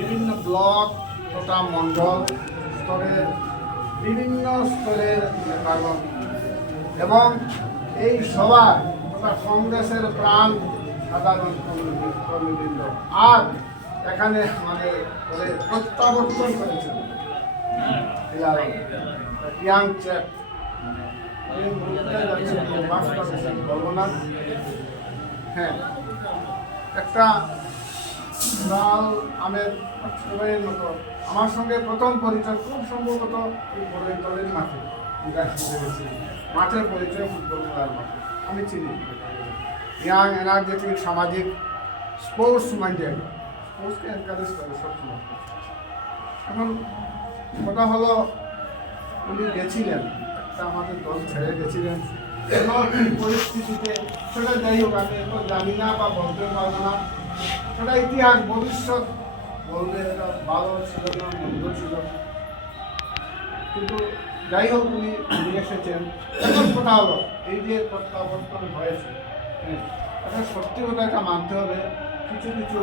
বিভিন্ন ব্লক তথা মণ্ডল স্তরের বিভিন্ন স্তরের নেতাগণ এবং এই সভা তথা কংগ্রেসের প্রাণ সাধারণ কর্মীবৃন্দ আর এখানে আমাদের প্রত্যাবর্তন করেছেন ইয়াং চ্যাপ বলবো না। হ্যাঁ, একটা লাল আমের সবাইয়ের মতো আমার সঙ্গে প্রথম পরিচয় খুব সম্ভবত বড়ইতলের মাঠের পরিচয় ফুটবল খেলার মাঠে আমি চিনি। ইয়াং এনার্জেটিক সামাজিক স্পোর্টস মাইন্ডেড, স্পোর্টসকে এনকারেজ করে সবসময়। এখন কথা হলো উনি গেছিলেন, একটা আমাদের দল ছেড়ে গেছিলেন পরিস্থিতিতে, সেটা যাই হোক আমি এখন জানি না বা বলতে পারবো না, সেটা ইতিহাস ভবিষ্যৎ বলবে এটা ভালো ছিল না মন্দ ছিল, কিন্তু যাই হোক উনি নিয়ে এসেছেন। এখন কথা হলো এই যে প্রত্যাবর্তন হয়েছে, এটা সত্যি কথা এটা মানতে হবে। কিছু কিছু